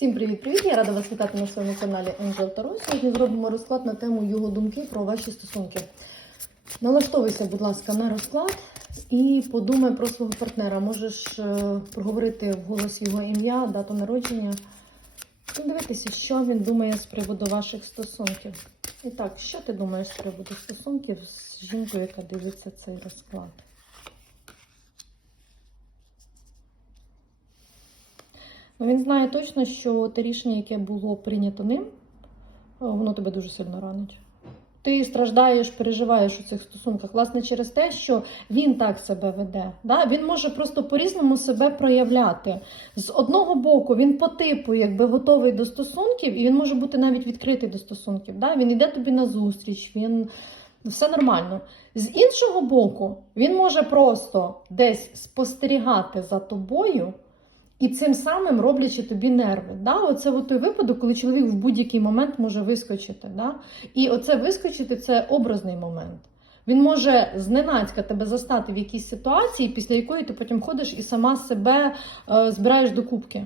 Всім привіт-привіт! Я рада вас вітати на своєму каналі Angel Tarot. Сьогодні зробимо розклад на тему його думки про ваші стосунки. Налаштовуйся, будь ласка, на розклад і подумай про свого партнера. Можеш е, проговорити вголос його ім'я, дату народження. Дивитися, що він думає з приводу ваших стосунків. І так, що ти думаєш з приводу стосунків з жінкою, яка дивиться цей розклад? Ну, Він знає точно, що те рішення, яке було прийнято ним, воно тебе дуже сильно ранить. Ти страждаєш, переживаєш у цих стосунках, власне, через те, що він так себе веде. Да? Він може просто по-різному себе проявляти. З одного боку, він по типу якби готовий до стосунків, і він може бути навіть відкритий до стосунків. Да? Він йде тобі на зустріч, він все нормально. З іншого боку, він може просто десь спостерігати за тобою. І цим самим роблячи тобі нерви. Да? Оце от той випадок, коли чоловік в будь-який момент може вискочити. Да? І оце вискочити це образний момент. Він може зненацька тебе застати в якійсь ситуації, після якої ти потім ходиш і сама себе е, збираєш до кубки.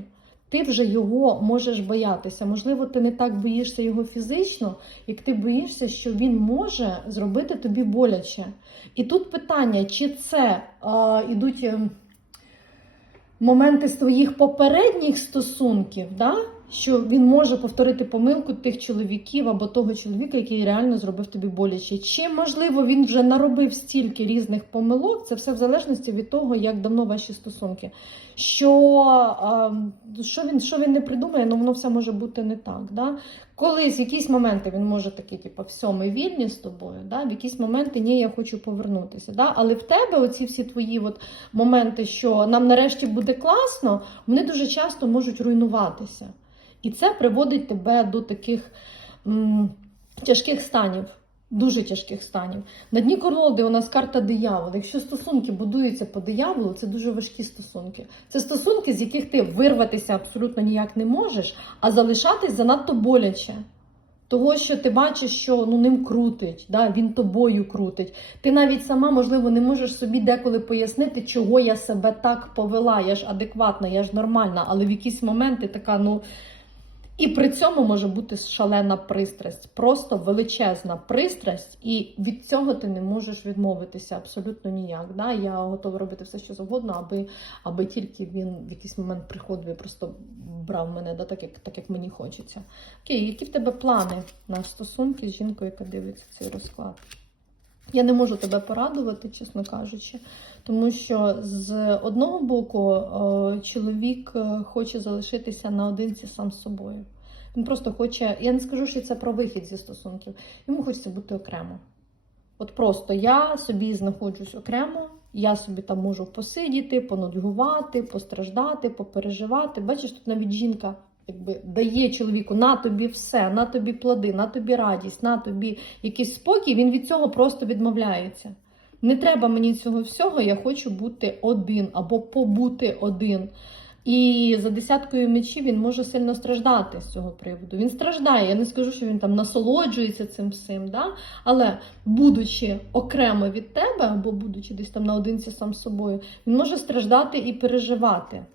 Ти вже його можеш боятися. Можливо, ти не так боїшся його фізично, як ти боїшся, що він може зробити тобі боляче. І тут питання, чи це е, ідуть. Моменти своїх попередніх стосунків, да? Що він може повторити помилку тих чоловіків або того чоловіка, який реально зробив тобі боляче. Чи можливо він вже наробив стільки різних помилок? Це все в залежності від того, як давно ваші стосунки. Що, а, що, він, що він не придумає, ну воно все може бути не так. Да? Колись в якісь моменти він може такий, типу, все, ми вільні з тобою. Да? В якісь моменти ні, я хочу повернутися. Да? Але в тебе оці всі твої от моменти, що нам нарешті буде класно, вони дуже часто можуть руйнуватися. І це приводить тебе до таких м, тяжких станів. Дуже тяжких станів. На дні колоди у нас карта диявола. Якщо стосунки будуються по дияволу, це дуже важкі стосунки. Це стосунки, з яких ти вирватися абсолютно ніяк не можеш, а залишатись занадто боляче. Того, що ти бачиш, що ну ним крутить, да, він тобою крутить. Ти навіть сама, можливо, не можеш собі деколи пояснити, чого я себе так повела. Я ж адекватна, я ж нормальна, але в якісь моменти така, ну. І при цьому може бути шалена пристрасть, просто величезна пристрасть, і від цього ти не можеш відмовитися абсолютно ніяк. Да? Я готова робити все, що завгодно, аби, аби тільки він в якийсь момент приходив і просто брав мене, да? так, як, так як мені хочеться. Окей, які в тебе плани на стосунки з жінкою, яка дивиться цей розклад? Я не можу тебе порадувати, чесно кажучи, тому що з одного боку е, чоловік е, хоче залишитися наодинці сам з собою. Він просто хоче, я не скажу, що це про вихід зі стосунків. Йому хочеться бути окремо. От просто я собі знаходжусь окремо, я собі там можу посидіти, понудьгувати, постраждати, попереживати. Бачиш, тут навіть жінка якби дає чоловіку на тобі все, на тобі плоди, на тобі радість, на тобі якийсь спокій, він від цього просто відмовляється. Не треба мені цього всього, я хочу бути один або побути один. І за десяткою мечів він може сильно страждати з цього приводу. Він страждає. Я не скажу, що він там насолоджується цим всім, да? але будучи окремо від тебе, або будучи десь там наодинці сам з собою, він може страждати і переживати.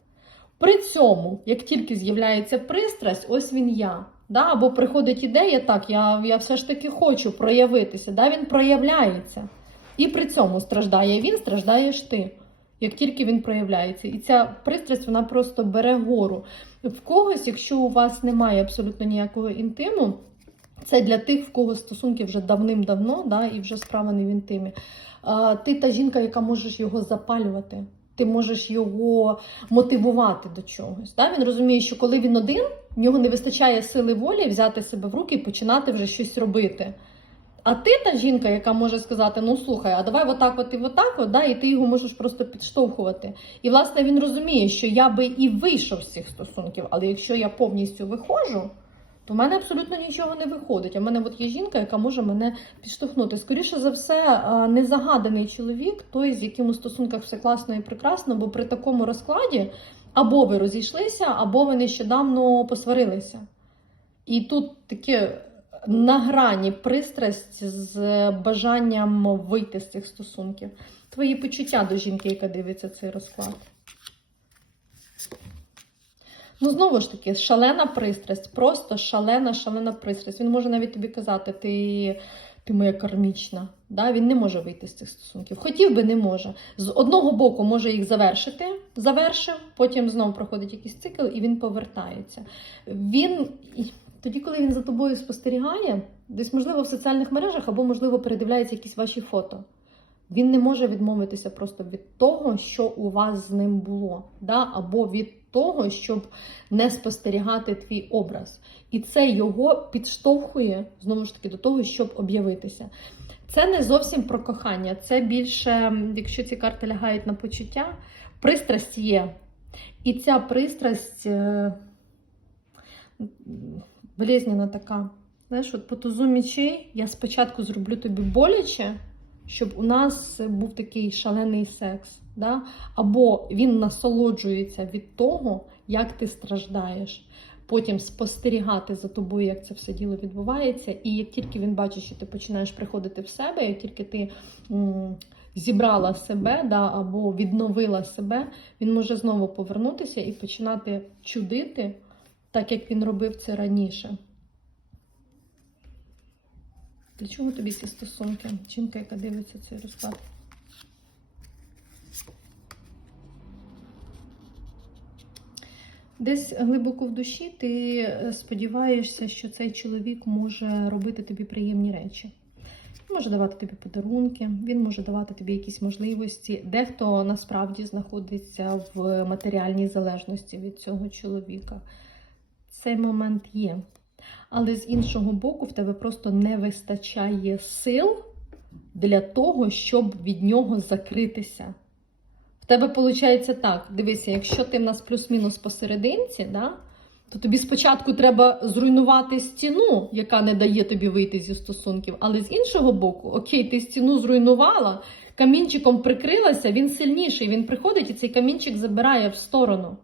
При цьому, як тільки з'являється пристрасть, ось він я. Да? Або приходить ідея, так, я я все ж таки хочу проявитися, да? він проявляється. І при цьому страждає він, страждаєш ти, як тільки він проявляється. І ця пристрасть вона просто бере гору. В когось, якщо у вас немає абсолютно ніякого інтиму, це для тих, в кого стосунки вже давним-давно, да, і вже справа не в інтимі. А, ти та жінка, яка можеш його запалювати. Ти можеш його мотивувати до чогось. Да? Він розуміє, що коли він один, в нього не вистачає сили волі взяти себе в руки і починати вже щось робити. А ти та жінка, яка може сказати: ну слухай, а давай отак, от і отак, от, да, і ти його можеш просто підштовхувати. І власне він розуміє, що я би і вийшов з цих стосунків, але якщо я повністю виходжу, то в мене абсолютно нічого не виходить. А в мене от є жінка, яка може мене підштовхнути. Скоріше за все, незагаданий чоловік, той, з яким у стосунках все класно і прекрасно, бо при такому розкладі або ви розійшлися, або ви нещодавно посварилися. І тут таке на грані пристрасть з бажанням вийти з цих стосунків. Твої почуття до жінки, яка дивиться цей розклад. Ну, знову ж таки, шалена пристрасть, просто шалена, шалена пристрасть. Він може навіть тобі казати, ти, ти моя кармічна. Да? Він не може вийти з цих стосунків. Хотів би, не може. З одного боку може їх завершити, завершив, потім знову проходить якийсь цикл і він повертається. Він тоді, коли він за тобою спостерігає, десь, можливо, в соціальних мережах або, можливо, передивляється якісь ваші фото. Він не може відмовитися просто від того, що у вас з ним було, да? або від того, щоб не спостерігати твій образ. І це його підштовхує знову ж таки до того, щоб об'явитися. Це не зовсім про кохання, це більше, якщо ці карти лягають на почуття, пристрасть є. І ця пристрасть е, болезненна така. Знаєш, от по тузу мічей я спочатку зроблю тобі боляче, щоб у нас був такий шалений секс. Да? Або він насолоджується від того, як ти страждаєш. Потім спостерігати за тобою, як це все діло відбувається. І як тільки він бачить, що ти починаєш приходити в себе, як тільки ти м, зібрала себе да, або відновила себе, він може знову повернутися і починати чудити, так як він робив це раніше. Для чого тобі ці стосунки? Жінка, яка дивиться цей розклад? Десь глибоко в душі ти е, сподіваєшся, що цей чоловік може робити тобі приємні речі. Він може давати тобі подарунки, він може давати тобі якісь можливості. Дехто насправді знаходиться в матеріальній залежності від цього чоловіка. Цей момент є. Але з іншого боку, в тебе просто не вистачає сил для того, щоб від нього закритися. Тебе виходить так: дивися, якщо ти в нас плюс-мінус посерединці, да, то тобі спочатку треба зруйнувати стіну, яка не дає тобі вийти зі стосунків. Але з іншого боку, окей, ти стіну зруйнувала, камінчиком прикрилася, він сильніший. Він приходить і цей камінчик забирає в сторону.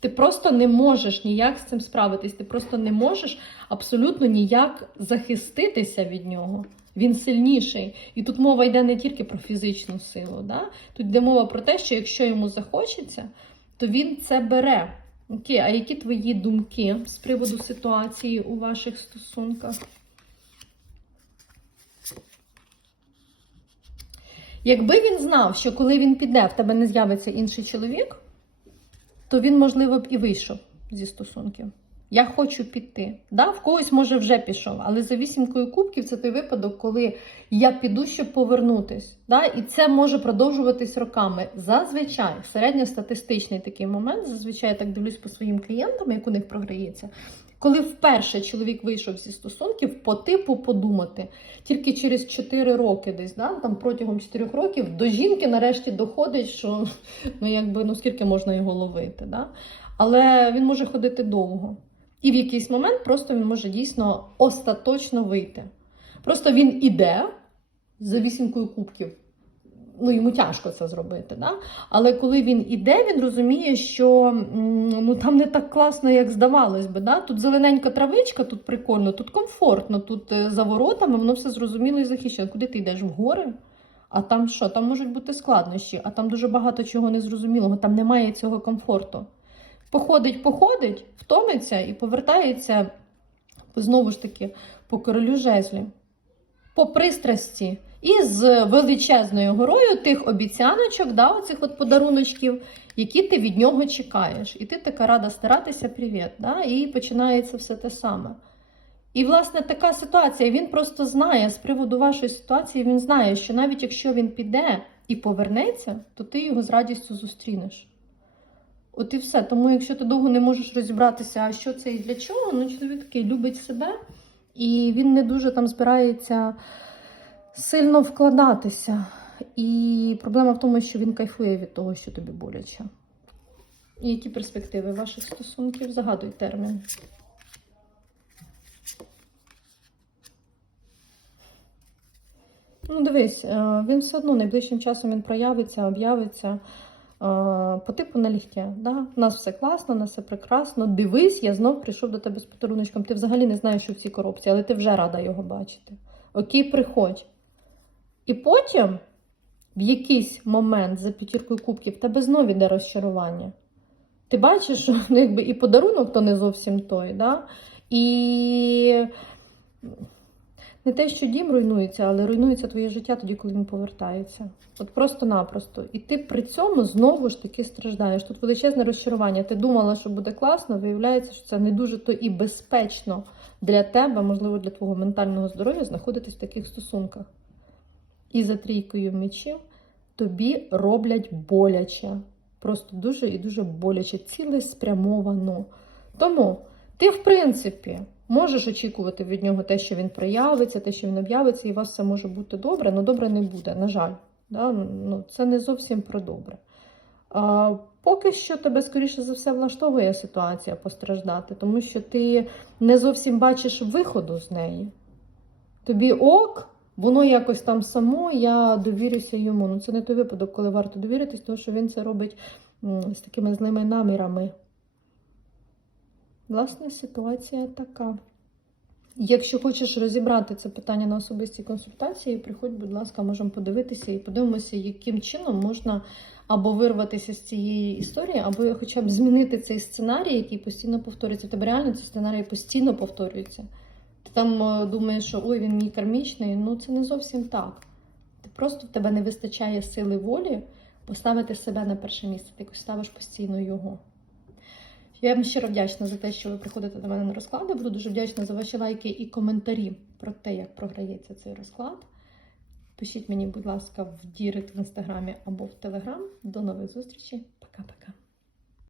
Ти просто не можеш ніяк з цим справитись. Ти просто не можеш абсолютно ніяк захиститися від нього. Він сильніший. І тут мова йде не тільки про фізичну силу. Да? Тут йде мова про те, що якщо йому захочеться, то він це бере. Окей, а які твої думки з приводу ситуації у ваших стосунках? Якби він знав, що коли він піде, в тебе не з'явиться інший чоловік, то він, можливо, б і вийшов зі стосунків. Я хочу піти. Да? В когось, може, вже пішов, але за вісімкою кубків це той випадок, коли я піду, щоб повернутись. Да? І це може продовжуватись роками. Зазвичай, середньостатистичний такий момент, зазвичай я так дивлюсь по своїм клієнтам, як у них програється. Коли вперше чоловік вийшов зі стосунків, по типу подумати, тільки через 4 роки, десь да, там протягом 4 років до жінки нарешті доходить, що ну якби ну скільки можна його ловити. Да? Але він може ходити довго. І в якийсь момент просто він може дійсно остаточно вийти. Просто він іде за вісімкою кубків. Ну, йому тяжко це зробити. Да? Але коли він іде, він розуміє, що ну, там не так класно, як здавалось би. Да? Тут зелененька травичка, тут прикольно, тут комфортно, тут е, за воротами воно все зрозуміло і захищено. Куди ти йдеш в гори? А там що? Там можуть бути складнощі, а там дуже багато чого незрозумілого, там немає цього комфорту. Походить, походить, втомиться і повертається знову ж таки по королю жезлі, по пристрасті і з величезною горою тих обіцяночок, да, оцих от подаруночків, які ти від нього чекаєш. І ти така рада старатися, привіт. Да, і починається все те саме. І, власне, така ситуація. Він просто знає з приводу вашої ситуації, він знає, що навіть якщо він піде і повернеться, то ти його з радістю зустрінеш. От і все. Тому, якщо ти довго не можеш розібратися, а що це і для чого, ну чоловік такий любить себе, і він не дуже там збирається сильно вкладатися. І проблема в тому, що він кайфує від того, що тобі боляче. І які перспективи ваших стосунків? Загадуй термін. Ну, дивись, е, він все одно найближчим часом він проявиться, об'явиться по типу налегке. Да? У нас все класно, у нас все прекрасно. Дивись, я знов прийшов до тебе з подаруночком. Ти взагалі не знаєш, що в цій коробці, але ти вже рада його бачити. Окей, приходь. І потім, в якийсь момент за п'ятіркою кубків, в тебе знов іде розчарування. Ти бачиш, що ну, якби і подарунок то не зовсім той, да? і не те, що дім руйнується, але руйнується твоє життя тоді, коли він повертається. От просто-напросто. І ти при цьому знову ж таки страждаєш. Тут величезне розчарування. Ти думала, що буде класно, виявляється, що це не дуже то і безпечно для тебе, можливо, для твого ментального здоров'я, знаходитись в таких стосунках. І за трійкою мечів тобі роблять боляче. Просто дуже і дуже боляче, цілеспрямовано. Тому ти, в принципі, можеш очікувати від нього те, що він проявиться, те, що він об'явиться, і у вас все може бути добре, але добре не буде, на жаль. Да? Ну, це не зовсім про добре. А, поки що тебе, скоріше за все, влаштовує ситуація постраждати, тому що ти не зовсім бачиш виходу з неї. Тобі ок, воно якось там само, я довірюся йому. Ну, це не той випадок, коли варто довіритись, тому що він це робить з такими злими намірами. Власне, ситуація така. Якщо хочеш розібрати це питання на особистій консультації, приходь, будь ласка, можемо подивитися і подивимося, яким чином можна або вирватися з цієї історії, або хоча б змінити цей сценарій, який постійно повторюється. Тебе реально цей сценарій постійно повторюється. Ти там е, думаєш, що ой, він мій кармічний. Ну це не зовсім так. Ти просто в тебе не вистачає сили волі поставити себе на перше місце. Ти ставиш постійно його. Я вам щиро вдячна за те, що ви приходите до мене на розклади. Буду дуже вдячна за ваші лайки і коментарі про те, як програється цей розклад. Пишіть мені, будь ласка, в Дірект в інстаграмі або в Телеграм. До нових зустрічей. Пока-пока.